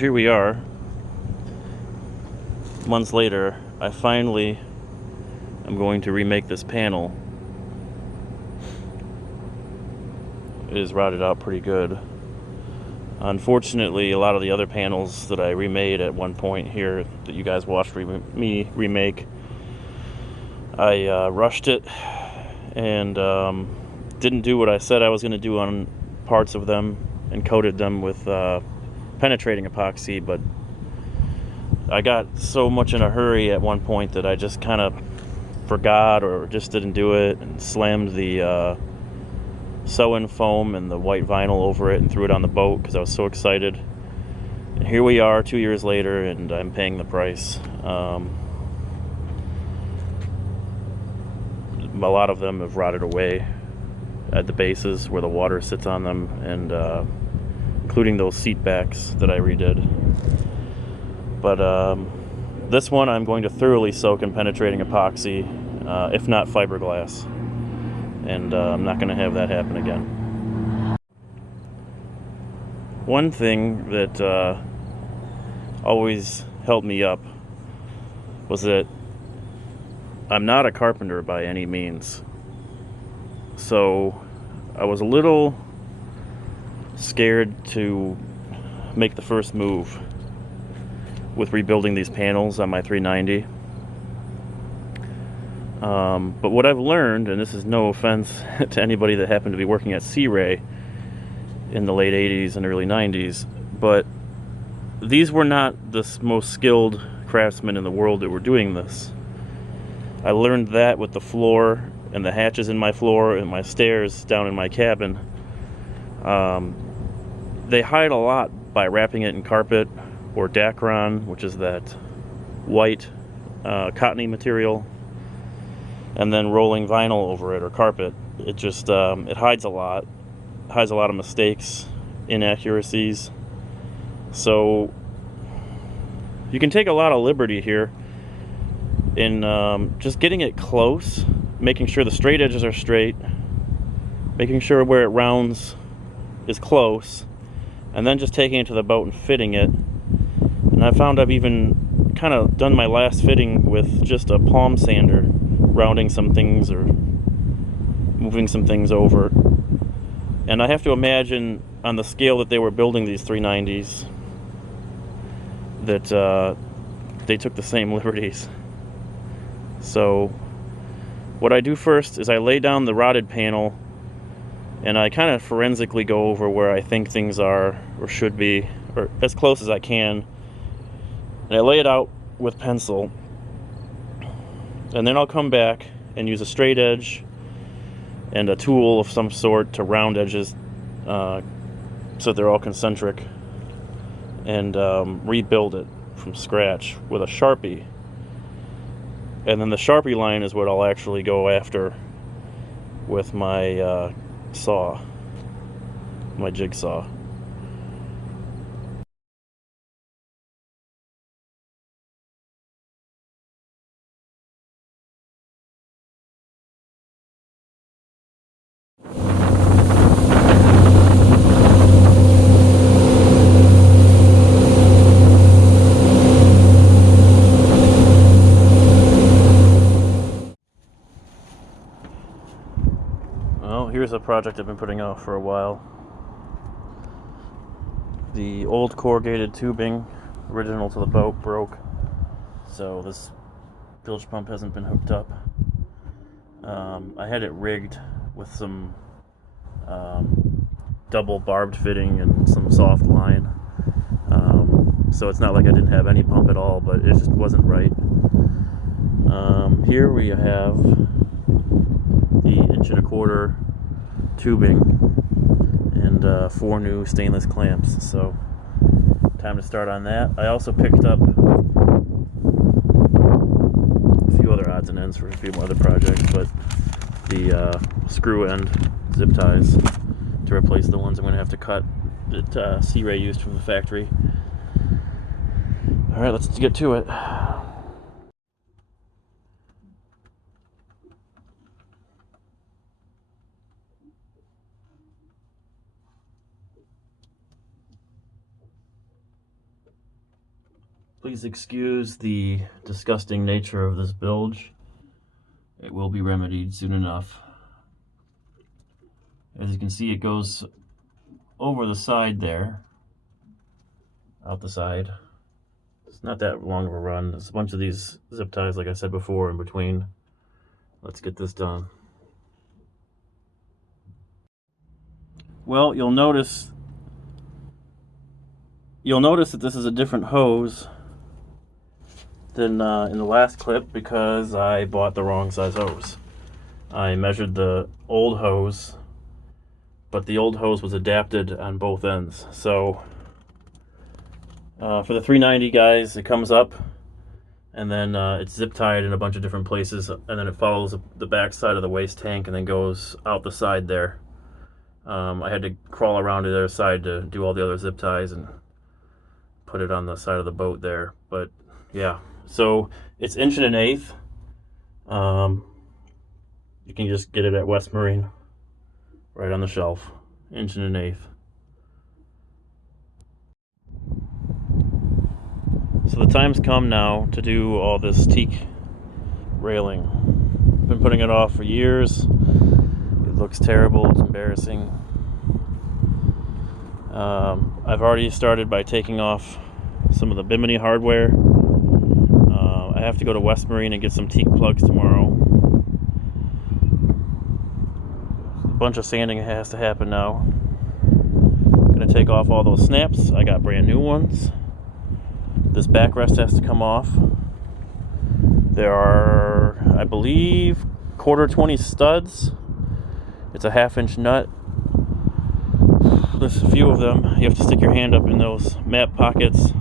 here we are, months later. I finally am going to remake this panel. It is rotted out pretty good. Unfortunately, a lot of the other panels that I remade at one point here that you guys watched me remake, I rushed it and didn't do what I said I was going to do on parts of them and coated them with penetrating epoxy, but I got so much in a hurry at one point that I just kind of forgot or just didn't do it and slammed the sew-in foam and the white vinyl over it and threw it on the boat because I was so excited. And here we are 2 years later and I'm paying the price. A lot of them have rotted away at the bases where the water sits on them, and including those seat backs that I redid. But this one I'm going to thoroughly soak in penetrating epoxy, if not fiberglass, and I'm not going to have that happen again. One thing that always held me up was that I'm not a carpenter by any means. So I was a little scared to make the first move with rebuilding these panels on my 390. But what I've learned, and this is no offense to anybody that happened to be working at Sea Ray in the late 80s and early 90s, but these were not the most skilled craftsmen in the world that were doing this. I learned that with the floor and the hatches in my floor and my stairs down in my cabin. They hide a lot by wrapping it in carpet or Dacron, which is that white cottony material, and then rolling vinyl over it or carpet. It just it hides a lot of mistakes, inaccuracies. So you can take a lot of liberty here in just getting it close, making sure the straight edges are straight, making sure where it rounds is close, and then just taking it to the boat and fitting it. And I found I've even kind of done my last fitting with just a palm sander, rounding some things or moving some things over. And I have to imagine on the scale that they were building these 390s that they took the same liberties. So what I do first is I lay down the rotted panel and I kind of forensically go over where I think things are or should be, or as close as I can, and I lay it out with pencil, and then I'll come back and use a straight edge and a tool of some sort to round edges so they're all concentric, and rebuild it from scratch with a Sharpie. And then the Sharpie line is what I'll actually go after with my saw, my jigsaw. Well, here's a project I've been putting off for a while. The old corrugated tubing, original to the boat, broke, so this bilge pump hasn't been hooked up. I had it rigged with some double barbed fitting and some soft line, so it's not like I didn't have any pump at all, but it just wasn't right. Here we have the 1.25" tubing and 4 new stainless clamps, so time to start on that. I also picked up a few other odds and ends for a few other projects, but the screw end zip ties to replace the ones I'm going to have to cut that Sea Ray used from the factory. Alright, let's get to it. Please excuse the disgusting nature of this bilge. It will be remedied soon enough. As you can see, it goes over the side there, out the side. It's not that long of a run. There's a bunch of these zip ties, like I said before, in between. Let's get this done. Well, you'll notice that this is a different hose than in the last clip because I bought the wrong size hose. I measured the old hose, but the old hose was adapted on both ends. So for the 390 guys, it comes up and then it's zip tied in a bunch of different places, and then it follows the back side of the waste tank and then goes out the side there. I had to crawl around to the other side to do all the other zip ties and put it on the side of the boat there. But yeah, so it's 1 1/8. You can just get it at West Marine, right on the shelf, 1 1/8. So the time's come now to do all this teak railing. I've been putting it off for years. It looks terrible, it's embarrassing. I've already started by taking off some of the Bimini hardware. I have to go to West Marine and get some teak plugs tomorrow. A bunch of sanding has to happen now. I'm gonna take off all those snaps. I got brand new ones. This backrest has to come off. There are, I believe, 1/4-20 studs. It's a 1/2-inch nut. There's a few of them. You have to stick your hand up in those map pockets.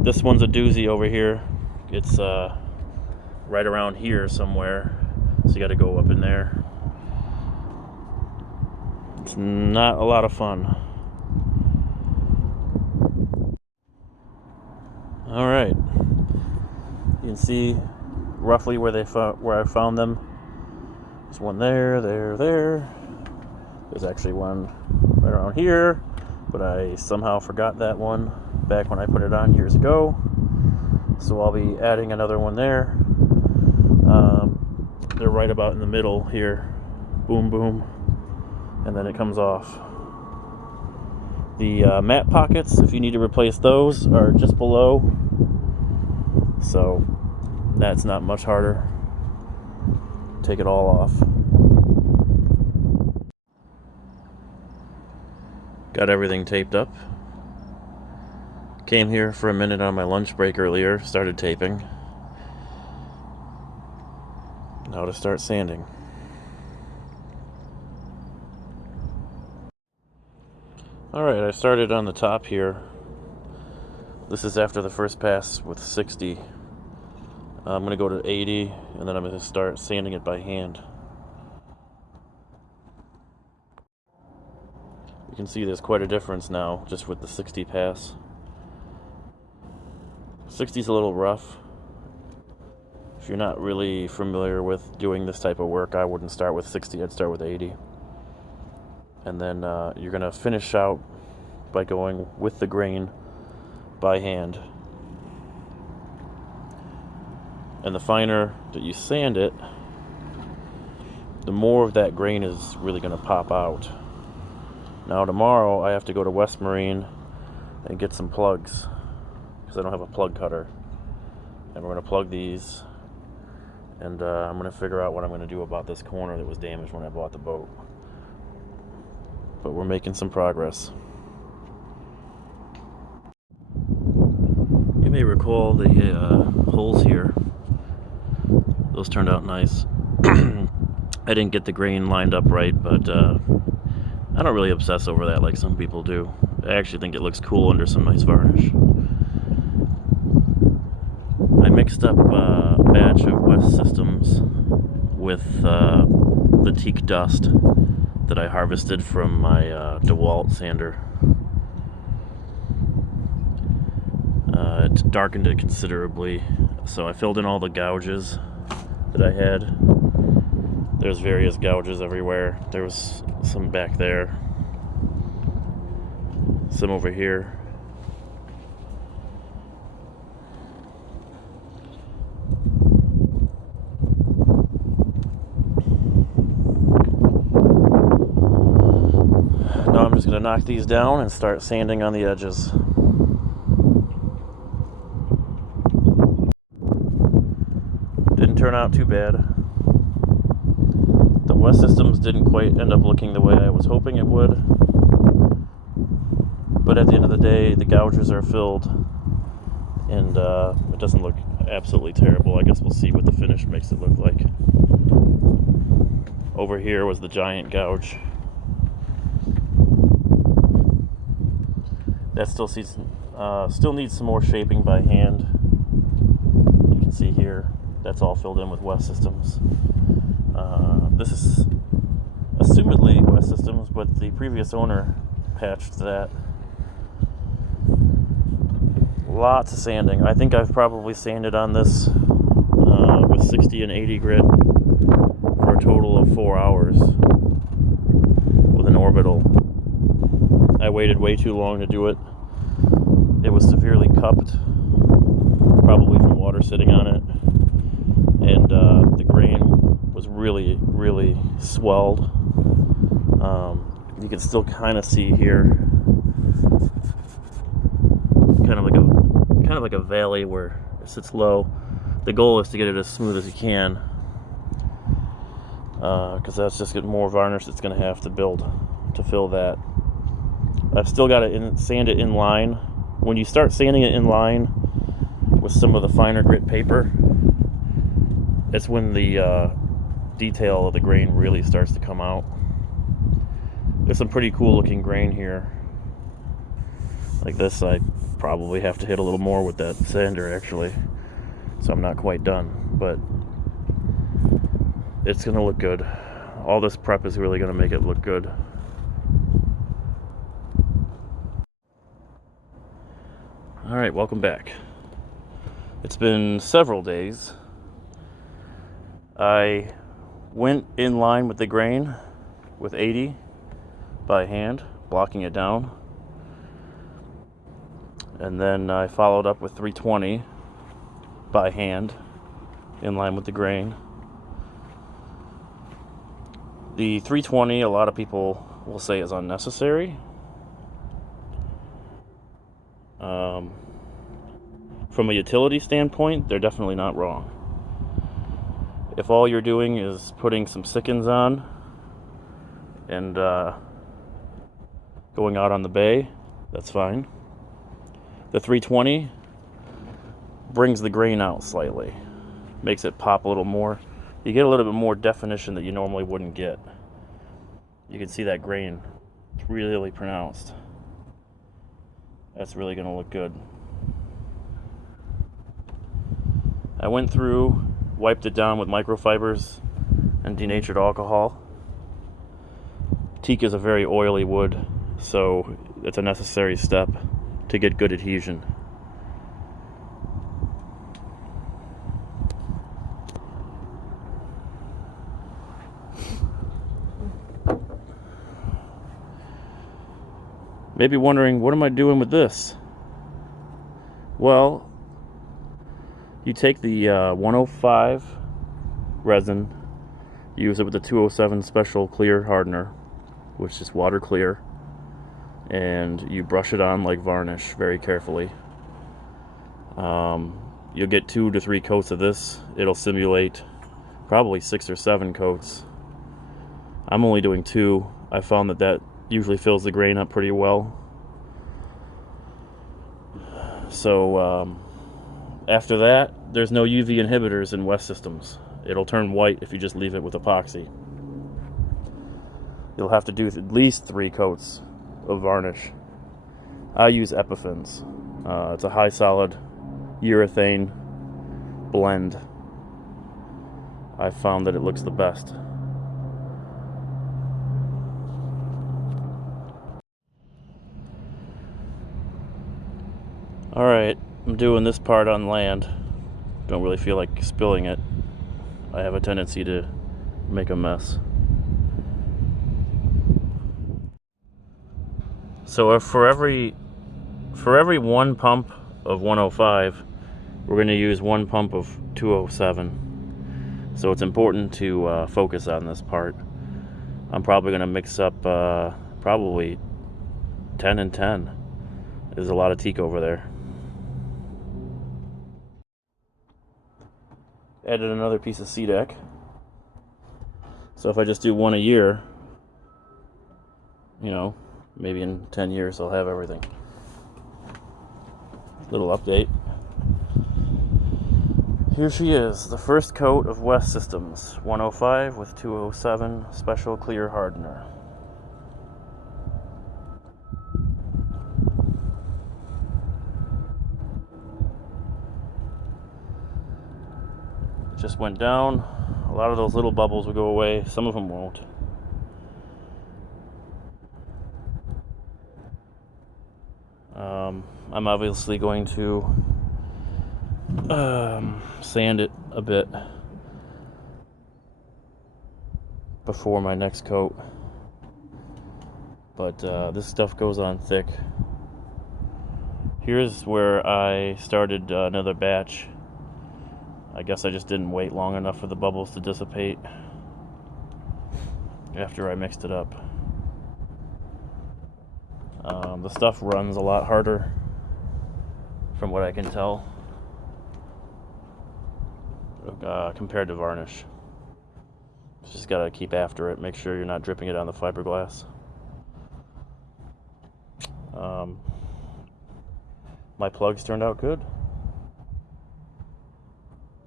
This one's a doozy over here. It's right around here somewhere, so you got to go up in there. It's not a lot of fun. All right, you can see roughly where I found them. There's one there. There's actually one right around here, but I somehow forgot that one back when I put it on years ago. So I'll be adding another one there. They're right about in the middle here. Boom, boom, and then it comes off. The mat pockets, if you need to replace those, are just below. So that's not much harder. Take it all off. Got everything taped up. Came here for a minute on my lunch break earlier, started taping. Now to start sanding. Alright, I started on the top here. This is after the first pass with 60. I'm going to go to 80, and then I'm going to start sanding it by hand. You can see there's quite a difference now, just with the 60 pass. 60's a little rough. If you're not really familiar with doing this type of work, I wouldn't start with 60, I'd start with 80. And then you're going to finish out by going with the grain by hand. And the finer that you sand it, the more of that grain is really going to pop out. Now tomorrow I have to go to West Marine and get some plugs because I don't have a plug cutter. And we're going to plug these, and I'm going to figure out what I'm going to do about this corner that was damaged when I bought the boat. But we're making some progress. You may recall the holes here. Those turned out nice. I didn't get the grain lined up right, but I don't really obsess over that like some people do. I actually think it looks cool under some nice varnish. I mixed up a batch of West Systems with the teak dust that I harvested from my DeWalt sander. It darkened it considerably, so I filled in all the gouges that I had. There's various gouges everywhere. There was some back there, some over here. just going to knock these down and start sanding on the edges. Didn't turn out too bad. The West Systems didn't quite end up looking the way I was hoping it would. But at the end of the day, the gouges are filled, and it doesn't look absolutely terrible. I guess we'll see what the finish makes it look like. Over here was the giant gouge. That still needs some more shaping by hand. You can see here, that's all filled in with West Systems. This is assumedly West Systems, but the previous owner patched that. Lots of sanding. I think I've probably sanded on this with 60 and 80 grit for a total of 4 hours with an orbital. I waited way too long to do it. It was severely cupped, probably from water sitting on it, and the grain was really, really swelled. You can still kind of see here, kind of like a valley where it sits low. The goal is to get it as smooth as you can, because that's just getting more varnish that's going to have to build to fill that. I've still got to sand it in line. When you start sanding it in line with some of the finer grit paper, it's when the detail of the grain really starts to come out. There's some pretty cool looking grain here. Like this, I probably have to hit a little more with that sander actually, so I'm not quite done, but it's gonna look good. All this prep is really gonna make it look good. Alright, welcome back. It's been several days. I went in line with the grain with 80 by hand, blocking it down. And then I followed up with 320 by hand, in line with the grain. The 320, a lot of people will say is unnecessary. From a utility standpoint, they're definitely not wrong. If all you're doing is putting some Sikkens on and going out on the bay, that's fine. The 320 brings the grain out slightly, makes it pop a little more. You get a little bit more definition that you normally wouldn't get. You can see that grain, it's really pronounced. That's really going to look good. I went through, wiped it down with microfibers and denatured alcohol. Teak is a very oily wood, so it's a necessary step to get good adhesion. Maybe wondering, what am I doing with this? Well, you take the 105 resin, use it with the 207 special clear hardener, which is water clear, and you brush it on like varnish very carefully. You'll get 2 to 3 coats of this. It'll simulate probably 6 or 7 coats. I'm only doing 2. I found that usually fills the grain up pretty well. So after that, there's no UV inhibitors in West Systems. It'll turn white if you just leave it with epoxy. You'll have to do at least 3 coats of varnish. I use Epiphen's. It's a high solid urethane blend. I found that it looks the best. Alright, I'm doing this part on land. Don't really feel like spilling it. I have a tendency to make a mess. So for every 1 pump of 105, we're going to use 1 pump of 207. So it's important to focus on this part. I'm probably going to mix up probably 10 and 10. There's a lot of teak over there. Added another piece of CDEC. So if I just do one a year, you know, maybe in 10 years I'll have everything. Little update. Here she is, the first coat of West Systems, 105 with 207 special clear hardener. It just went down. A lot of those little bubbles will go away, some of them won't. I'm obviously going to sand it a bit before my next coat, but this stuff goes on thick. Here's where I started another batch. I guess I just didn't wait long enough for the bubbles to dissipate after I mixed it up. The stuff runs a lot harder from what I can tell compared to varnish. Just gotta keep after it, make sure you're not dripping it on the fiberglass. My plugs turned out good.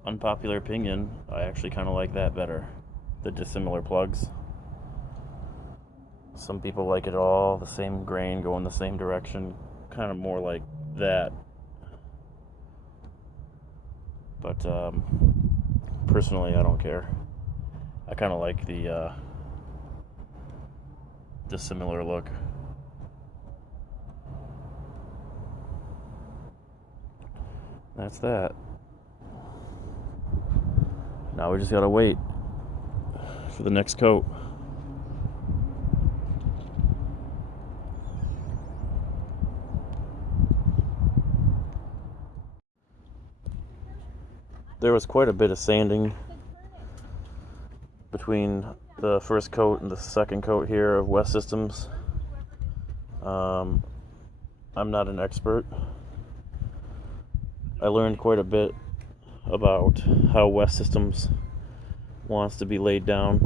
Unpopular opinion, I actually kind of like that better, the dissimilar plugs. Some people like it all the same grain, go in the same direction, kind of more like that. But personally, I don't care. I kind of like the dissimilar look. That's that. Now we just gotta wait for the next coat. There was quite a bit of sanding between the first coat and the second coat here of West Systems. I'm not an expert. I learned quite a bit about how West Systems wants to be laid down.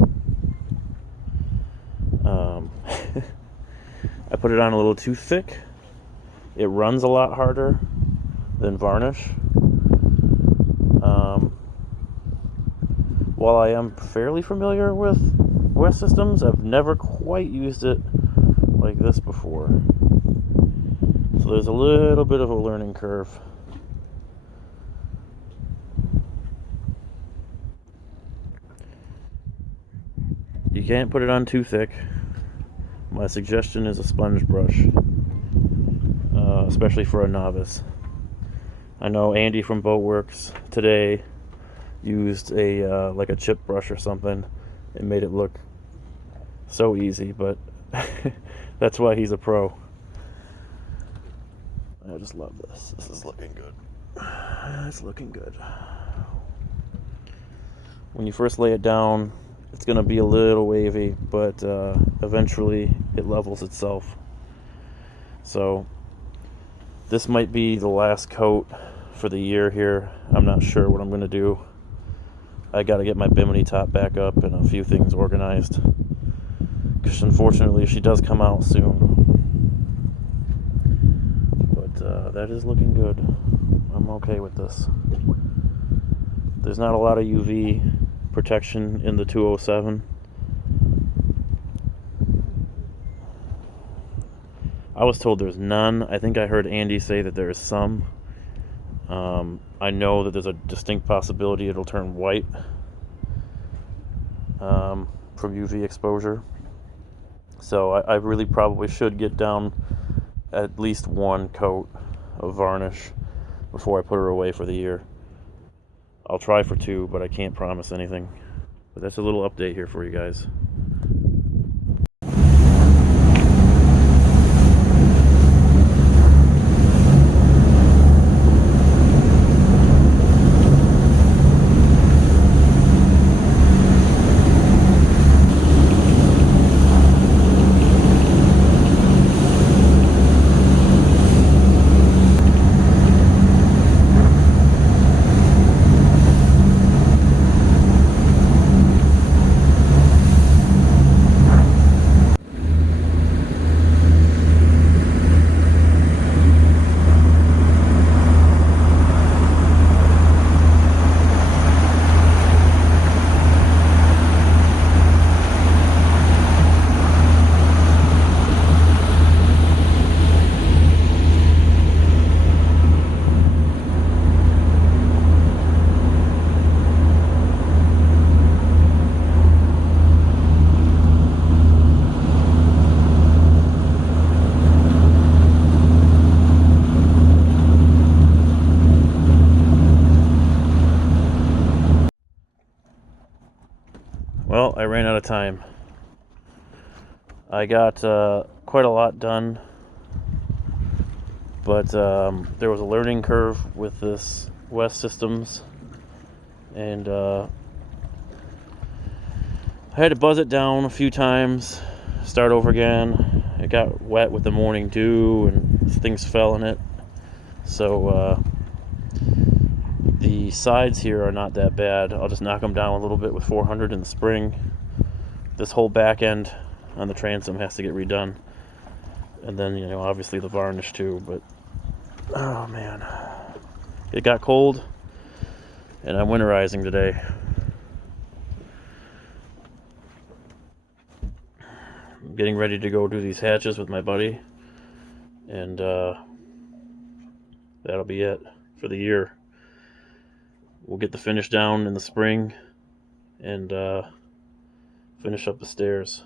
I put it on a little too thick. It runs a lot harder than varnish. While I am fairly familiar with West Systems, I've never quite used it like this before. So there's a little bit of a learning curve. You can't put it on too thick. My suggestion is a sponge brush, especially for a novice. I know Andy from Boatworks today used a like a chip brush or something. It made it look so easy, but that's why he's a pro. I just love this. This is looking good. It's looking good. When you first lay it down, it's going to be a little wavy, but eventually it levels itself. So this might be the last coat for the year here. I'm not sure what I'm going to do. I got to get my Bimini top back up and a few things organized, because unfortunately she does come out soon. But that is looking good. I'm okay with this. There's not a lot of UV protection in the 207. I was told there's none. I think I heard Andy say that there is some. I know that there's a distinct possibility it'll turn white from UV exposure. So I really probably should get down at least one coat of varnish before I put her away for the year. I'll try for 2, but I can't promise anything. But that's a little update here for you guys. Well, I ran out of time. I got quite a lot done, but there was a learning curve with this West Systems, and I had to buzz it down a few times, start over again. It got wet with the morning dew, and things fell in it. So the sides here are not that bad. I'll just knock them down a little bit with 400 in the spring. This whole back end on the transom has to get redone, and then obviously the varnish too. But oh man, it got cold, and I'm winterizing today. I'm getting ready to go do these hatches with my buddy, and that'll be it for the year. We'll get the finish down in the spring and finish up the stairs.